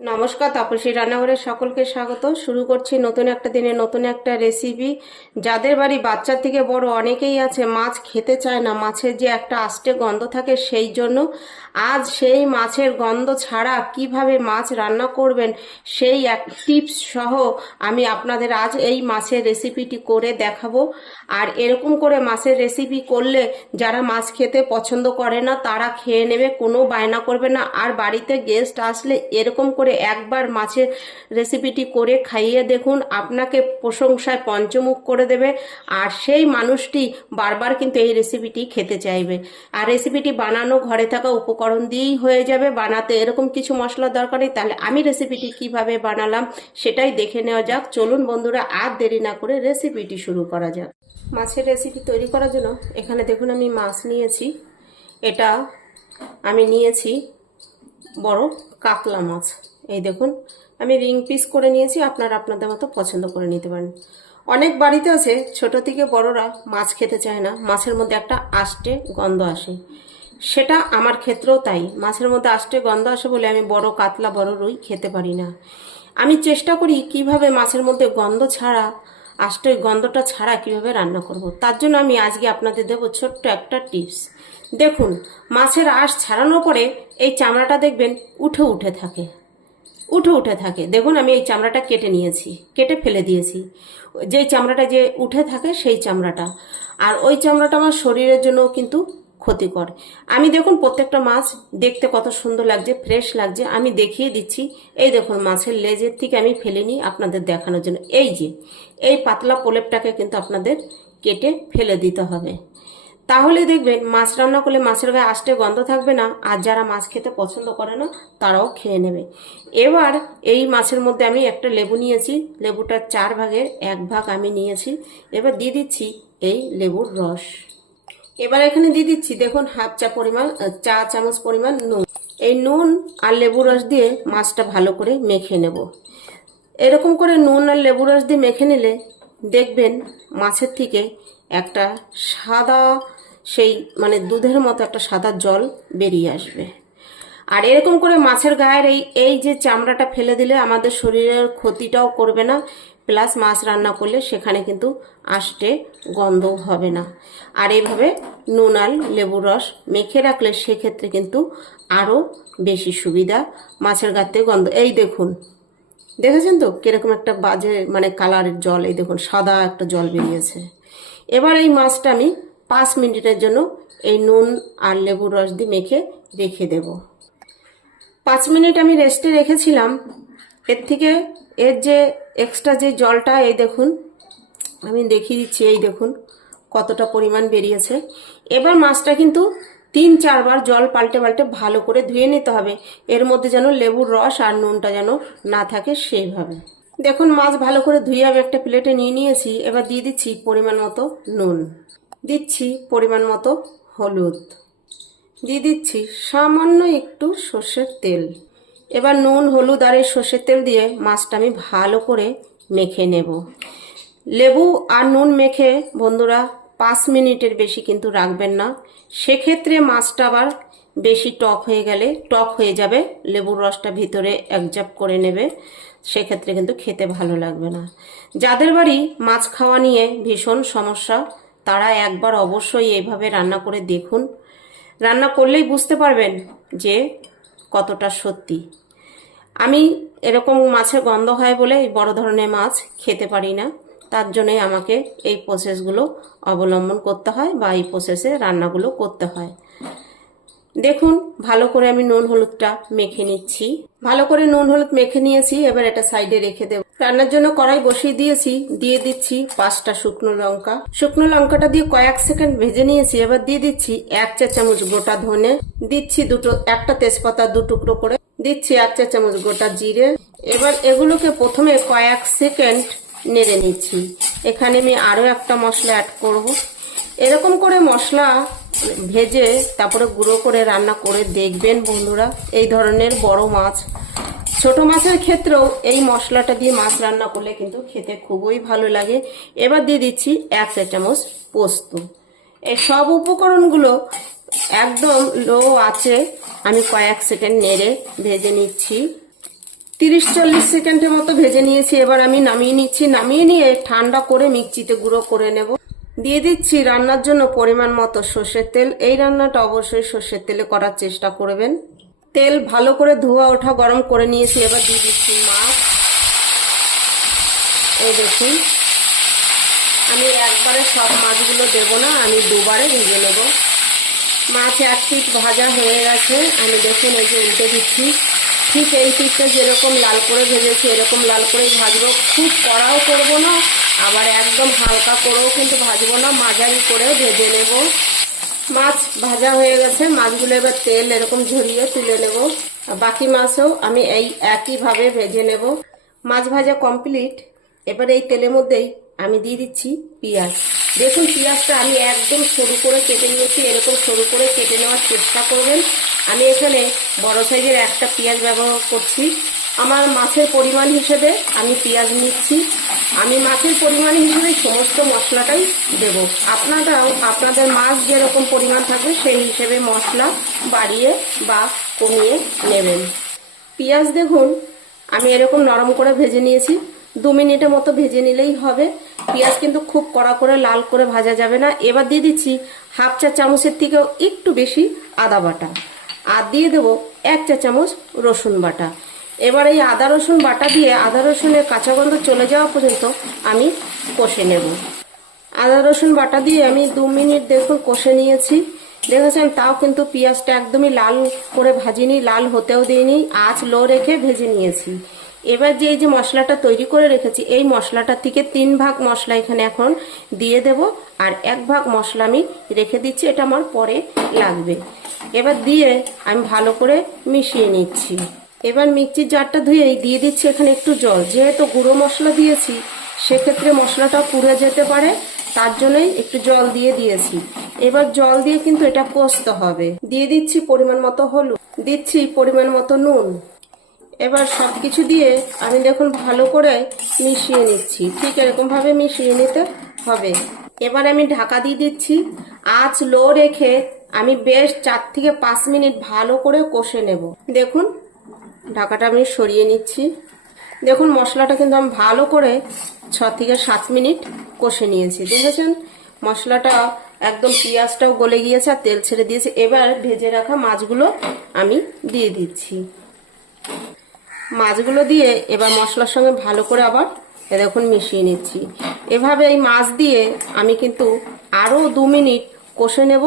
নমস্কার, তাপসী রান্নাঘরের সকলকে স্বাগত। শুরু করছি নতুন একটা দিনে নতুন একটা রেসিপি যাদের বাড়ি বাচ্চা থেকে বড় অনেকেই আছে, মাছ খেতে চায় না, মাছের যে একটা আষ্টে গন্ধ থাকে সেই জন্য আজ সেই মাছের গন্ধ ছাড়া কীভাবে মাছ রান্না করবেন সেই এক টিপস সহ আমি আপনাদের আজ এই মাছের রেসিপিটি করে দেখাবো। আর এরকম করে মাছের রেসিপি করলে যারা মাছ খেতে পছন্দ করে না, তারা খেয়ে নেবে, কোনো বায়না করবে না। আর বাড়িতে গেস্ট আসলে এরকম করে একবার মাছের রেসিপিটি করে খাইয়ে দেখুন। আপনাকে প্রশংসায় পঞ্চমুখ করে দেবে আর সেই মানুষটি বারবার কিন্তু এই রেসিপিটি খেতে চাইবে। আর রেসিপিটি বানানো, ঘরে থাকা উপকরণ দিয়েই হয়ে যাবে। বানাতে এরকম কিছু মশলার দরকার নেই। তাহলে আমি রেসিপিটি কীভাবে বানালাম সেটাই দেখে নেওয়া যাক। চলুন বন্ধুরা, আর দেরি না করে রেসিপিটি শুরু করা যাক। মাছের রেসিপি তৈরি করার জন্য এখানে দেখুন আমি মাছ নিয়েছি। এটা আমি নিয়েছি বড় কাতলা মাছ। এই দেখুন, আমি রিং পিস করে নিয়েছি, আপনারা আপনাদের মতো পছন্দ করে নিতে পারেন। অনেক বাড়িতে আছে, ছোট থেকে বড়রা মাছ খেতে চায় না, মাছের মধ্যে একটা আষ্টে গন্ধ আসে। সেটা আমার ক্ষেত্রেও তাই, মাছের মধ্যে আষ্টে গন্ধ আসে বলে আমি বড় কাতলা, বড় রুই খেতে পারি না। আমি চেষ্টা করি কীভাবে মাছের মধ্যে গন্ধ ছাড়া আষ্ট গন্ধটা ছাড়া কীভাবে রান্না করব। তার জন্য আমি আজকে আপনাদের দেবো ছোট্ট একটা টিপস। দেখুন, মাছের আঁশ ছাড়ানোর পরে এই চামড়াটা দেখবেন উঠে উঠে থাকে। উঠে উঠে থাকে। দেখুন, আমি এই চামড়াটা কেটে নিয়েছি, কেটে ফেলে দিয়েছি। যেই চামড়াটা যে উঠে থাকে, সেই চামড়াটা। আর ওই চামড়াটা আমার শরীরের জন্য কিন্তু ক্ষতিকর। আমি দেখুন, প্রত্যেকটা মাছ দেখতে কত সুন্দর লাগছে, ফ্রেশ লাগছে। আমি দেখিয়ে দিচ্ছি, এই দেখুন, মাছের লেজের থেকে আমি ফেলে নিই আপনাদের দেখানোর জন্য। এই যে, এই পাতলা প্রলেপটাকে কিন্তু আপনাদের কেটে ফেলে দিতে হবে। তাহলে দেখবেন মাছ রান্না করলে মাছের গায়ে আষ্টে গন্ধ থাকবে না, আর যারা মাছ খেতে পছন্দ করে না, তারাও খেয়ে নেবে। এবার এই মাছের মধ্যে আমি একটা লেবু নিয়েছি লেবুটার চার ভাগের এক ভাগ আমি নিয়েছি। এবার দিয়ে দিচ্ছি এই লেবুর রস। এবার এখানে দিয়ে দিচ্ছি, দেখুন, হাফ চা পরিমাণ চা চামচ পরিমাণ নুন। এই নুন আর লেবু রস দিয়ে মাছটা ভালো করে মেখে নেব। এরকম করে নুন আর লেবু রস দিয়ে মেখে নিলে দেখবেন মাছের থেকে একটা সাদা সেই মানে দুধের মতো একটা সাদা জল বেরিয়ে আসবে। আর এরকম করে মাছের গায়ের এই এই যে চামড়াটা ফেলে দিলে আমাদের শরীরের ক্ষতিটাও করবে না, প্লাস মাছ রান্না করলে সেখানে কিন্তু আষ্টে গন্ধও হবে না। আর এইভাবে নুন আর লেবুর রস মেখে রাখলে সেক্ষেত্রে কিন্তু আরও বেশি সুবিধা মাছের গাতে গন্ধ। এই দেখুন, দেখেছেন তো কীরকম একটা বাজে মানে কালারের জল, এই দেখুন, সাদা একটা জল বেরিয়েছে। এবার এই মাছটা আমি পাঁচ মিনিটের জন্য এই নুন আর লেবুর রস দিয়ে মেখে রেখে দেব। পাঁচ মিনিট আমি রেস্টে রেখেছিলাম। এর থেকে এর যে এক্সট্রা যে জলটা, এই দেখুন, আমি দেখিয়ে দিচ্ছি, এই দেখুন, কতটা পরিমাণ বেরিয়েছে। এবার মাছটা কিন্তু তিন চারবার জল পাল্টে পাল্টে ভালো করে ধুয়ে নিতে হবে। এর মধ্যে যেন লেবুর রস আর নুনটা যেন না থাকে সেইভাবে। দেখুন, মাছ ভালো করে ধুয়ে আমি একটা প্লেটে নিয়ে নিয়েছি। এবার দিয়ে দিচ্ছি পরিমাণ মতো নুন। দিচ্ছি পরিমাণ মতো হলুদ। দিয়ে দিচ্ছি সামান্য একটু সর্ষের তেল। এবার নুন, হলুদ আর এই সর্ষের তেল দিয়ে মাছটা আমি ভালো করে মেখে নেব। লেবু আর নুন মেখে বন্ধুরা পাঁচ মিনিটের বেশি কিন্তু রাখবেন না। সেক্ষেত্রে মাছটা আবার বেশি টক হয়ে গেলে টক হয়ে যাবে, লেবুর রসটা ভিতরে একজাপ করে নেবে। সেক্ষেত্রে কিন্তু খেতে ভালো লাগবে না। যাদের বাড়ি মাছ খাওয়া নিয়ে ভীষণ সমস্যা তারা একবার অবশ্যই এইভাবে রান্না করে দেখুন। রান্না করলেই বুঝতে পারবেন যে কতটা সত্যি। আমি এরকম মাছের গন্ধ হয় বলে এই বড় ধরনের মাছ খেতে পারি না। তার জন্যে আমাকে এই প্রসেসগুলো অবলম্বন করতে হয় বা এই প্রসেসে রান্নাগুলো করতে হয়। দেখুন, ভালো করে আমি নুন হলুদটা মেখে নিচ্ছি। ভালো করে নুন হলুদ মেখে নিয়েছি, এবার এটা সাইডে রেখে দেব। রান্নার জন্য কড়াই বসিয়ে দিয়েছি, দিয়ে দিচ্ছি পাঁচটা শুকনো লঙ্কা। শুকনো লঙ্কাটা দিয়ে কয়েক সেকেন্ড ভেজে নিয়েছি, এবার দিয়ে দিচ্ছি এক চা চামচ গোটা ধনে। দিচ্ছি দুটো, একটা তেজপাতা দু টুকরো করে। দিচ্ছি এক চা চামচ গোটা জিরে। এবার এগুলোকে প্রথমে কয়েক সেকেন্ড নেড়ে নিচ্ছি। এখানে আমি আরও একটা মশলা অ্যাড করব। এরকম করে মশলা ভেজে তারপরে গুঁড়ো করে রান্না করে দেখবেন বন্ধুরা। এই ধরনের বড় মাছ। ছোট মাছের ক্ষেত্রেও এই মশলাটা দিয়ে মাছ রান্না করলে কিন্তু খেতে খুবই ভালো লাগে। এবার দিয়ে দিচ্ছি এক চা চামচ পোস্ত। এই সব উপকরণগুলো একদম লো আছে আমি কয়েক সেকেন্ড নেড়ে ভেজে নিচ্ছি। তিরিশ চল্লিশ সেকেন্ডের মতো ভেজে নিয়েছি। এবার আমি নামিয়ে নিচ্ছি। নামিয়ে নিয়ে ঠান্ডা করে মিক্সিতে গুঁড়ো করে নেব। দিয়ে দিচ্ছি রান্নার জন্য পরিমাণ মতো সর্ষের তেল। এই রান্নাটা অবশ্যই সর্ষের তেলে করার চেষ্টা করবেন। তেল ভালো করে ধোয়া ওঠা গরম করে নিয়েছি, এবার দিয়ে দিচ্ছি মাছ। এই দেখুন, আমি একবারে সব মাছগুলো দেবো না, আমি দুবারে ভেজে নেব। মাছ এক ভাজা হয়ে গেছে, আমি দেখুন এই যে উল্টে দিচ্ছি। ঠিক এই পিঠটা যেরকম লাল করে ভেজেছি, এরকম লাল করেই ভাজবো। খুব কড়াও করব না, আবার একদম হালকা করেও কিন্তু ভাজবো না, মাঝারি করে ভেজে নেব। মাছ ভাজা হয়ে গেছে, মাছগুলো এবার তেল এরকম ঝরিয়ে তুলে নেব। বাকি মাছও আমি এই একইভাবে ভেজে নেব। মাছ ভাজা কমপ্লিট। এবার এই তেলের মধ্যেই আমি দিয়ে দিচ্ছি পেঁয়াজ। দেখুন, পেঁয়াজটা আমি একদম সরু করে কেটে নিয়েছি। এরকম সরু করে কেটে নেওয়ার চেষ্টা করবেন। আমি এখানে বড় সাইজের একটা পেঁয়াজ ব্যবহার করছি। আমার মাছের পরিমাণ হিসেবে আমি পেঁয়াজ নিচ্ছি। আমি মাছের পরিমাণ হিসেবে সমস্ত মশলাটাই দেব। আপনারাও আপনাদের মাছ যেরকম পরিমাণ থাকবে, সেই হিসেবে মশলা বাড়িয়ে বা কমিয়ে নেবেন। পেঁয়াজ দেখুন, আমি এরকম নরম করে ভেজে নিয়েছি। দু মিনিটের মতো ভেজে নিলেই হবে। পেঁয়াজ কিন্তু খুব কড়া করে লাল করে ভাজা যাবে না। এবার দিয়ে দিচ্ছি হাফ চা চামচের থেকেও একটু বেশি আদা বাটা। আর দিয়ে দেবো এক চা চামচ রসুন বাটা। এবার এই আদা রসুন বাটা দিয়ে আদা রসুনের কাঁচা গন্ধ চলে যাওয়া পর্যন্ত আমি কষে নেব। আদা রসুন বাটা দিয়ে আমি দু মিনিট দেখুন কষে নিয়েছি। দেখেছেন? তাও কিন্তু পেঁয়াজটা একদমই লাল করে ভাজিনি, লাল হতেও দিইনি আঁচ লো রেখে ভেজে নিয়েছি। এবার যে এই যে মশলাটা তৈরি করে রেখেছি, এই মশলাটার থেকে তিন ভাগ মশলা এখানে এখন দিয়ে দেব আর এক ভাগ মশলা আমি রেখে দিচ্ছি, এটা আমার পরে লাগবে। এবার দিয়ে আমি ভালো করে মিশিয়ে নিচ্ছি। এবার মিক্সির জারটা ধুয়ে দিয়ে দিচ্ছি এখানে একটু জল। যেহেতু গুঁড়ো মশলা দিয়েছি, সেক্ষেত্রে মশলাটা পুড়ে যেতে পারে, তার জন্যই একটু জল দিয়ে দিয়েছি। এবার জল দিয়ে কিন্তু এটা কষতে হবে। দিয়ে দিচ্ছি পরিমাণ মতো হলুদ। দিচ্ছি পরিমাণ মতো নুন। এবার সব কিছু দিয়ে আমি দেখুন ভালো করে মিশিয়ে নিচ্ছি। ঠিক এরকমভাবে মিশিয়ে নিতে হবে। এবার আমি ঢাকা দিয়ে দিচ্ছি। আঁচ লো রেখে আমি বেশ চার থেকে পাঁচ মিনিট ভালো করে কষে নেব। দেখুন, ঢাকাটা আমি সরিয়ে নিচ্ছি। দেখুন, মশলাটা কিন্তু আমি ভালো করে ছ থেকে সাত মিনিট কষে নিয়েছি। দেখেছেন? মশলাটা একদম পেঁয়াজটাও গলে গিয়েছে আর তেল ছেড়ে দিয়েছে। এবার ভেজে রাখা মাছগুলো আমি দিয়ে দিচ্ছি। মাছগুলো দিয়ে এবার মশলার সঙ্গে ভালো করে আবার দেখুন মিশিয়ে নিচ্ছি। এভাবে এই মাছ দিয়ে আমি কিন্তু আরও দু মিনিট কষে নেব।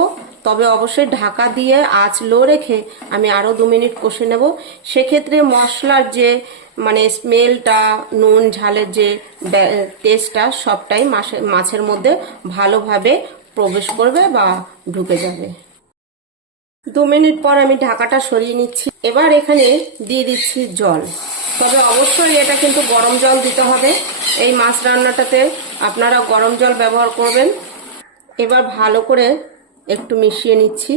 তবে অবশ্যই ঢাকা দিয়ে আঁচ লো রেখে আমি আরও দু মিনিট কষে নেব। সেক্ষেত্রে মশলার যে মানে স্মেলটা, নুন, ঝালের যে টেস্টটা সবটাই মাছের মধ্যে ভালোভাবে প্রবেশ করবে বা ঢুকে যাবে। দু মিনিট পর আমি ঢাকাটা সরিয়ে নিচ্ছি। এবার এখানে দিয়ে দিচ্ছি জল। তবে অবশ্যই এটা কিন্তু গরম জল দিতে হবে। এই মাছ রান্নাটাতে আপনারা গরম জল ব্যবহার করবেন। এবার ভালো করে একটু মিশিয়ে নিচ্ছি।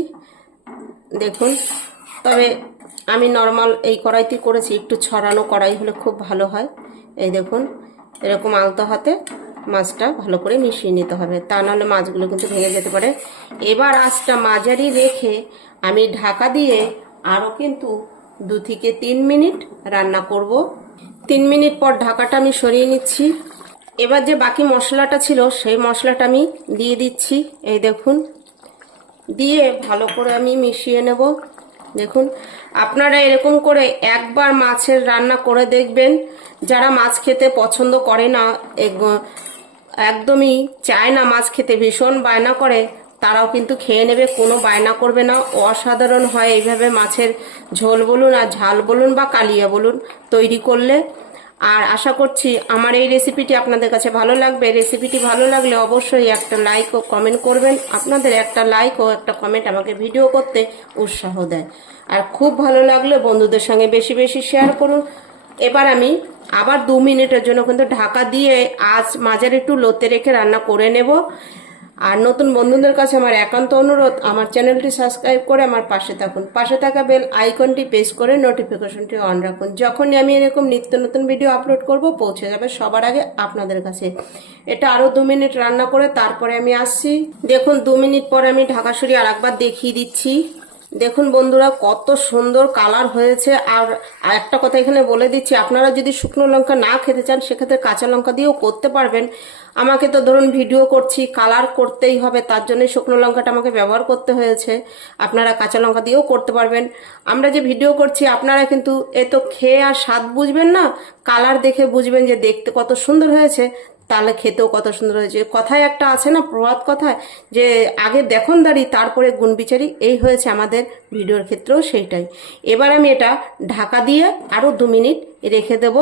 দেখুন, তবে আমি নর্মাল এই কড়াইতে করেছি। একটু ছড়ানো কড়াই হলে খুব ভালো হয়। এই দেখুন, এরকম আলতো হাতে মাছটা ভালো করে মিশিয়ে নিতে হবে। তা নাহলে মাছগুলো কিন্তু ভেঙে যেতে পারে। এবার আঁচটা মাঝারি রেখে আমি ঢাকা দিয়ে আরও কিন্তু দু থেকে তিন মিনিট রান্না করব। তিন মিনিট পর ঢাকাটা আমি সরিয়ে নিচ্ছি। এবার যে বাকি মশলাটা ছিল, সেই মশলাটা আমি দিয়ে দিচ্ছি। এই দেখুন, দিয়ে ভালো করে আমি মিশিয়ে নেব। দেখুন, আপনারা এরকম করে একবার মাছের রান্না করে দেখবেন। যারা মাছ খেতে পছন্দ করে না একদমই চায় না মাছ খেতে, ভীষণ বায়না করে। তারাও কিন্তু খেয়ে নেবে, কোনো বায়না করবে না। অসাধারণ হয় এইভাবে মাছের ঝোল বলুন আর ঝাল বলুন বা কালিয়া বলুন তৈরি করলে। আর আশা করছি আমার এই রেসিপিটি আপনাদের কাছে ভালো লাগবে। রেসিপিটি ভালো লাগলে অবশ্যই একটা লাইক ও কমেন্ট করবেন। আপনাদের একটা লাইক ও একটা কমেন্ট আমাকে ভিডিও করতে উৎসাহ দেয়। আর খুব ভালো লাগলে বন্ধুদের সঙ্গে বেশি বেশি শেয়ার করুন। এবার আমি আবার দু মিনিটের জন্য কিন্তু ঢাকা দিয়ে আজ মাঝারি একটু লোতে রেখে রান্না করে নেব। আর নতুন বন্ধুদের কাছে আমার একান্ত অনুরোধ, আমার চ্যানেলটি সাবস্ক্রাইব করে আমার পাশে থাকুন। পাশে থাকা বেল আইকনটি প্রেস করে নোটিফিকেশনটি অন রাখুন। যখনই আমি এরকম নিত্য নতুন ভিডিও আপলোড করব, পৌঁছে যাবে সবার আগে আপনাদের কাছে। এটা আরও দু মিনিট রান্না করে তারপরে আমি আসছি। দেখুন, দু মিনিট পরে আমি ঢাকা সরিয়ে আর একবার দেখিয়ে দিচ্ছি। দেখুন বন্ধুরা, কত সুন্দর কালার হয়েছে। আর একটা কথা এখানে বলে দিচ্ছি, আপনারা যদি শুকনো লঙ্কা না খেতে চান, সেক্ষেত্রে কাঁচা লঙ্কা দিয়েও করতে পারবেন। আমাকে তো ধরুন ভিডিও করছি, কালার করতেই হবে, তার জন্যই শুকনো লঙ্কাটা আমাকে ব্যবহার করতে হয়েছে। আপনারা কাঁচা লঙ্কা দিয়েও করতে পারবেন। আমরা যে ভিডিও করছি, আপনারা কিন্তু এ তো খেয়ে আর স্বাদ বুঝবেন না, কালার দেখে বুঝবেন যে দেখতে কত সুন্দর হয়েছে। তাহলে খেতেও কত সুন্দর হয়েছে কথায় একটা আছে না প্রবাদ কথায় যে, আগে দেখুন দাঁড়ি, তারপরে গুণ বিচারি। এই হয়েছে আমাদের ভিডিওর ক্ষেত্রেও সেইটাই। এবার আমি এটা ঢাকা দিয়ে আরও দু মিনিট রেখে দেব।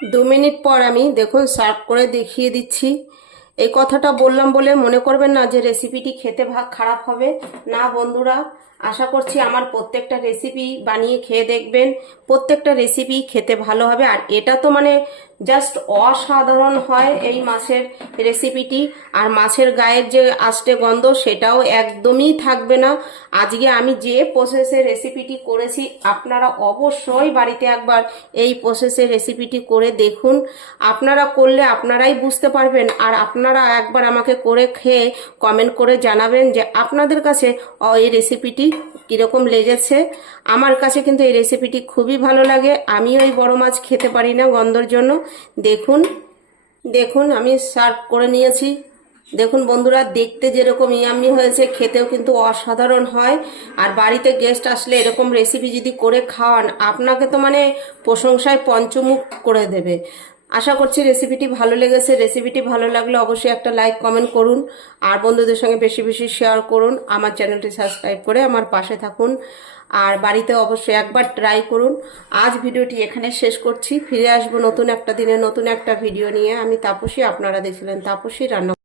দু মিনিট পর আমি দেখুন সার্ভ করে দেখিয়ে দিচ্ছি। এই কথাটা বললাম বলে মনে করবেন না যে, রেসিপিটি খেতে ভাগ খারাপ হবে। না বন্ধুরা আশা করছি আমার প্রত্যেকটা রেসিপি বানিয়ে খেয়ে দেখবেন। প্রত্যেকটা রেসিপি খেতে ভালো হবে। আর এটা তো মানে জাস্ট অসাধারণ হয় এই মাছের রেসিপিটি আর মাছের গায়ের যে আষ্টে গন্ধ, সেটাও একদমই থাকবে না। আজকে আমি যে প্রসেসে রেসিপিটি করেছি, আপনারা অবশ্যই বাড়িতে একবার এই প্রসেসে রেসিপিটি করে দেখুন। আপনারা করলে আপনারাই বুঝতে পারবেন। আর আপনারা একবার আমাকে করে খেয়ে কমেন্ট করে জানাবেন যে আপনাদের কাছে এই রেসিপিটি কীরকম লেগেছে, আমার কাছে কিন্তু এই রেসিপিটি খুবই ভালো লাগে। আমি ওই বড় মাছ খেতে পারি না গন্ধর জন্য। দেখুন দেখুন, আমি সার্ভ করে নিয়েছি। দেখুন বন্ধুরা, দেখতে যেরকম ইয়াম্মি হয়েছে, খেতেও কিন্তু অসাধারণ হয়। আর বাড়িতে গেস্ট আসলে এরকম রেসিপি যদি করে খাওয়ান, আপনাকে তো মানে প্রশংসায় পঞ্চমুখ করে দেবে। আশা করছি রেসিপিটি ভালো লেগেছে। রেসিপিটি ভালো লাগলে অবশ্যই একটা লাইক কমেন্ট করুন। আর বন্ধুদের সঙ্গে বেশি বেশি শেয়ার করুন। আমার চ্যানেলটি সাবস্ক্রাইব করে আমার পাশে থাকুন। আর বাড়িতে অবশ্যই একবার ট্রাই করুন। আজ ভিডিওটি এখানে শেষ করছি। ফিরে আসব নতুন একটা দিনে নতুন একটা ভিডিও নিয়ে। আমি তাপসী, আপনারা দেখছিলেন তাপসী রান্না